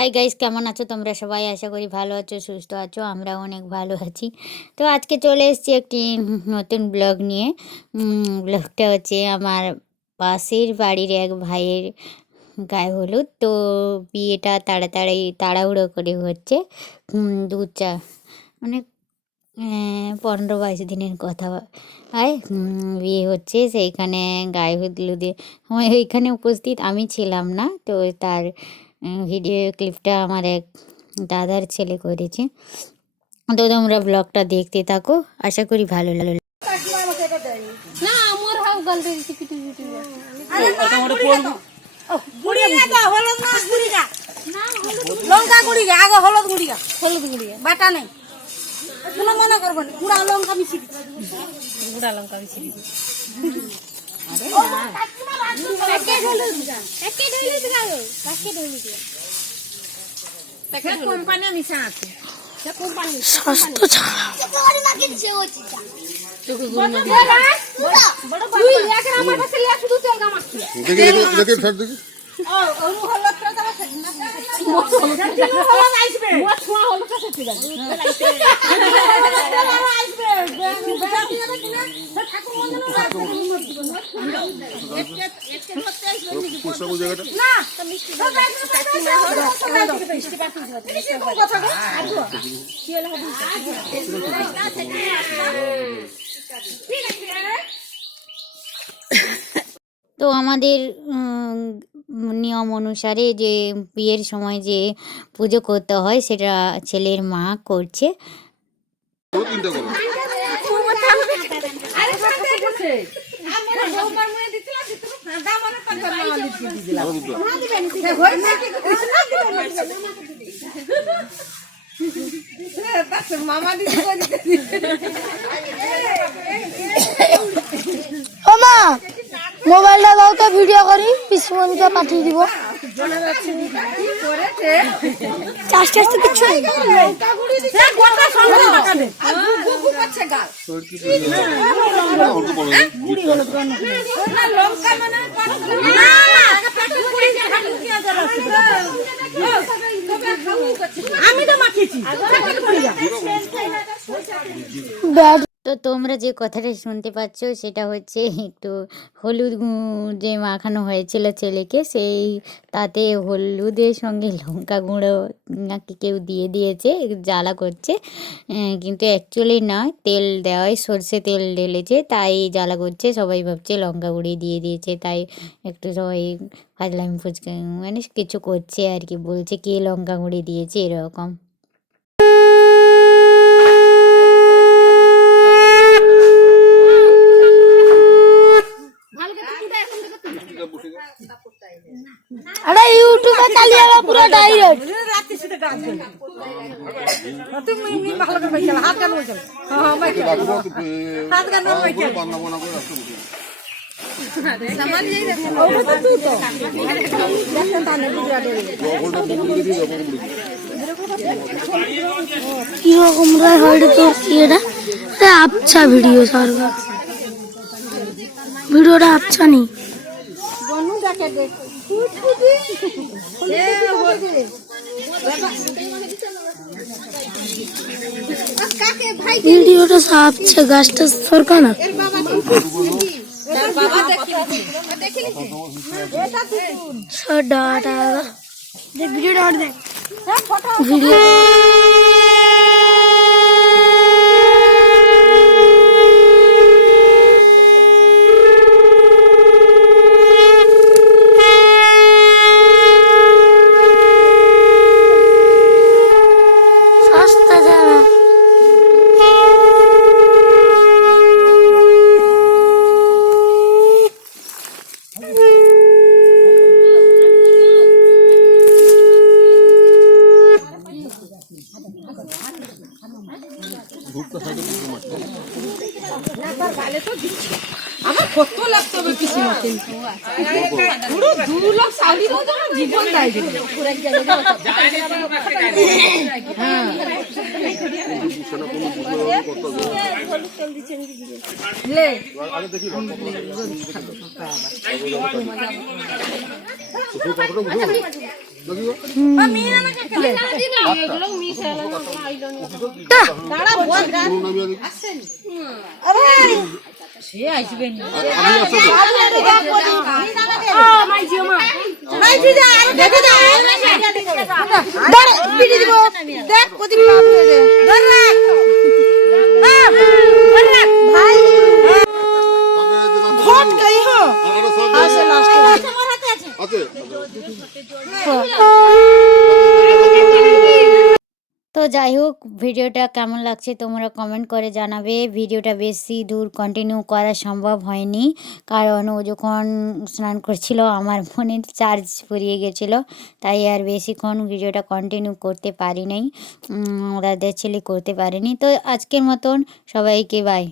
Hi guys, কেমন আছো তোমরা সবাই? আশা করি ভালো আছো, সুস্থ আছো। আমরা অনেক ভালো আছি। তো আজকে চলে এসেছি একটি নতুন ব্লগ নিয়ে। ব্লগটা হচ্ছে আমার পাশের বাড়ির এক ভাইয়ের গায়ে হলুদ। তো বিয়েটা তাড়াহুড়ো করে হচ্ছে। দু চার মানে 15-22 দিনের কথা হয়। বিয়ে হচ্ছে, সেইখানে গায়ে হলুদে আমি ওইখানে উপস্থিত, আমি ছিলাম না। তো তার ভিডিও ক্লিপটা আমার এক দাদার ছেলে করেছে। তো তোমরা ব্লগটা দেখতে থাকো, আশা করি ভালো লাগলো। লঙ্কা গুড়ি আগে হলুদ গুড়িয়া বাটা নেই, কোনো মনে করবো না। গুড়া লঙ্কা মিশিয়ে কোম্পানি মিশা আছে। তো আমাদের নিয়ম অনুসারে যে বিয়ের সময় যে পুজো করতে হয়, সেটা ছেলের মা করছে। মামা মোবাইলটা দাও তো, ভিডিও করি পিসিমণিকে পাঠিয়ে দিব। আস্তে আস্তে কিছু আমি তো মাখিয়েছি। তো তোমরা যে কথাটা শুনতে পাচ্ছ, সেটা হচ্ছে একটু হলুদ যে মাখানো হয়েছিল ছেলেকে, সেই তাতে হলুদের সঙ্গে লঙ্কা গুঁড়ো নাকি কেউ দিয়ে দিয়েছে, জ্বালা করছে। কিন্তু অ্যাকচুয়ালি নয়, তেল দেওয়ায় সর্ষে তেল ঢেলেছে, তাই জ্বালা করছে। সবাই ভাবছে লঙ্কা গুঁড়ি দিয়ে দিয়েছে, তাই একটু সবাই ফাজলামি ফুচকা মানে কিছু করছে আর কি, বলছে কে লঙ্কা গুঁড়ি দিয়েছে এরকম। আরে ইউটিউবে চালিয়ে যাবে পুরো ডাইরেক্ট। রাতে সেটা গাছ তুমি ভালো করে বইছাল, হাত গান বইছাল। হ্যাঁ মাইকে হাত গান বইছাল বান্না বানা করে রাখতে বসে সামান যাই রে। ওটা তো তুই তো দেখেন তানে বুঝা দেবে কি রকম রে হইছে তো এটা। আচ্ছা ভিডিও সরকার ভিডিওটা আচ্ছা নেই। বনু দেখে দেখ ভিডিওটা সাপছে গাছটা সরকার না। ভিডিওটা দেখ ভিডিও আমার কত লাগতো কিছু না, কিন্তু পুরো 2 লাখ সাউরি মতো জীবন দাই দিল। হ্যাঁ লে আগে দেখি তো যাই হোক, ভিডিওটা কেমন লাগছে তোমরা কমেন্ট করে জানাবে। ভিডিওটা বেশি দূর কন্টিনিউ করা সম্ভব হয়নি, কারণ ও যখন স্নান করছিল আমার ফোনের চার্জ ফুরিয়ে গেছিলো, তাই আর বেশিক্ষণ ভিডিওটা কন্টিনিউ করতে পারি নাই, ওদের ছেলে করতে পারিনি। তো আজকের মতন সবাইকে বাই।